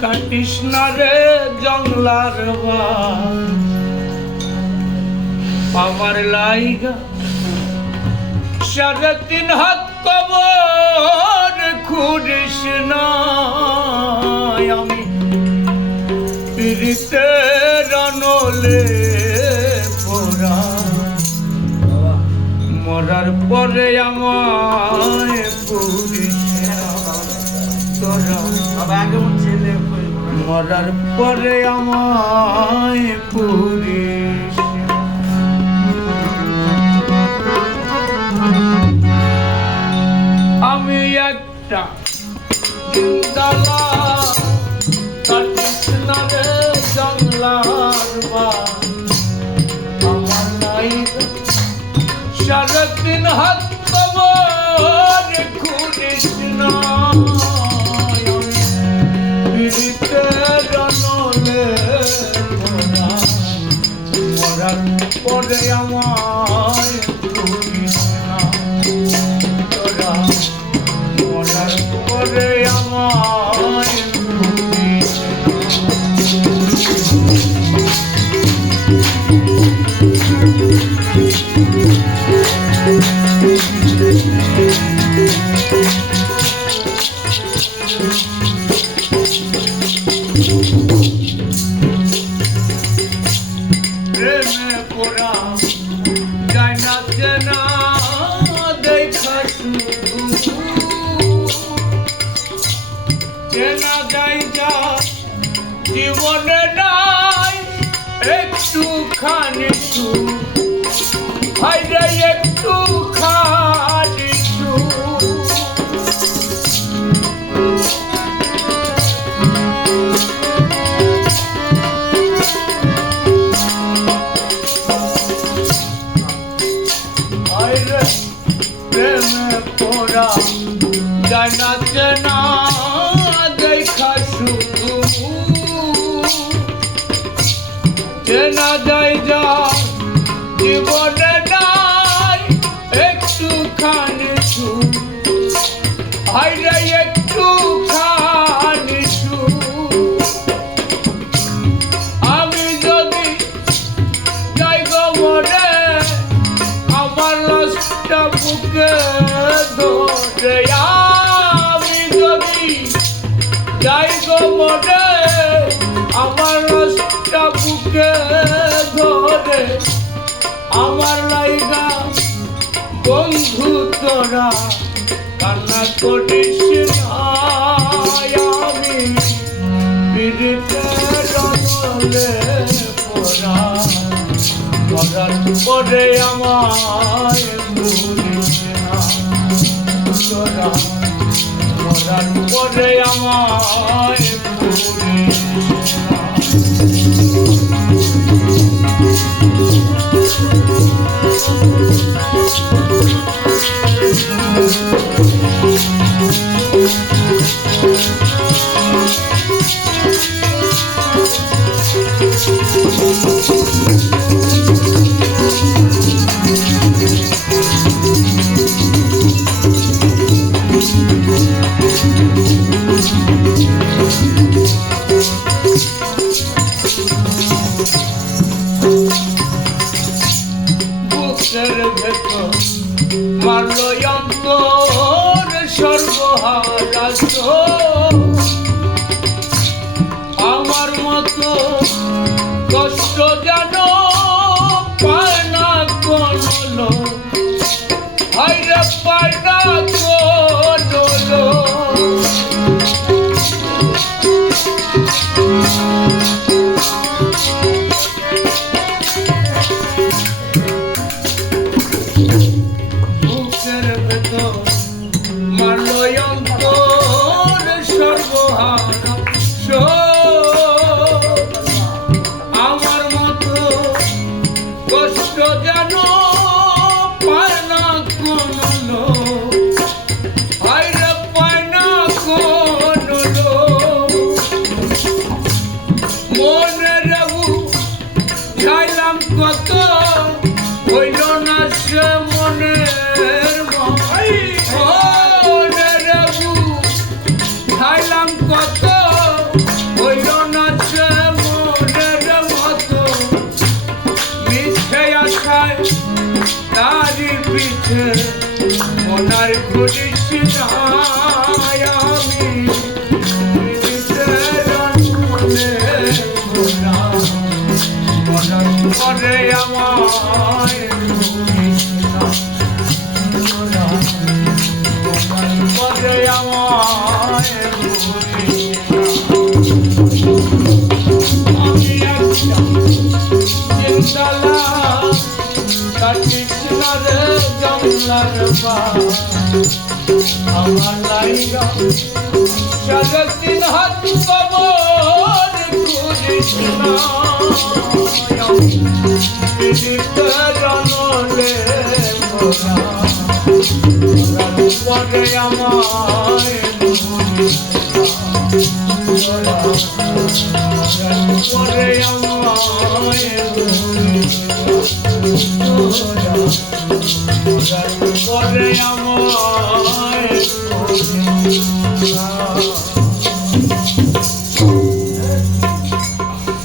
কাটিস না রে জংলার আমার লাইগা 3.5 হাত কবর খুঁড়িস না আমি পিরিতের নলে পোড়া মরার পরে আমায় পুরিস তোরা মরার পরে আমায় পুরিস আমি একটা জিন্দালা কাটিস না রে জংলার আমার লাইগা 3.5 হাত কবর খুঁড়িস না মরার পরে আমায় পুরিস না তোরা মরার পরে আমায় পুরিস প্রেমে পোড়া যায় না চেনা দেখা চেনা যায় যা জীবনে নাই একটুখানি ভাইরে একটুখানি প্রেমে পোড়া যায় না চেনা দেখা শুধু চেনা যায় যা জীবনে নাই একটুখানি হাইরে একটুখানি আমি যদি যাই গো মরে আমার লাশটা বুকে ধরে আমি যদি যাই গো মরে আমার লাশটা বুকে ধরে আমার লাইগা বন্ধু তোরা কান্না করিস না আমি পিরিতের নলে পোড়া মরার পরে আমায় পুরিস না তোরা মরার পরে আমায় পুরিস না বুকের ভেতর মারলো অন্তর সর্বহারা আমার মতো কষ্ট যেন পায় না কোনো হাইরে পায় না কোনো বুকের ভেতর মারলো অন্তর সর্বহারা করিস না আমি করে আমায় করে আমায় আমি একটা চিন্তালা কৃষ্ণরে জমলার পা আমার লাইগা সারাদিন হাত কবর কৃষ্ণ জনলে পরে আমায় পরে আমায় পরে আমায়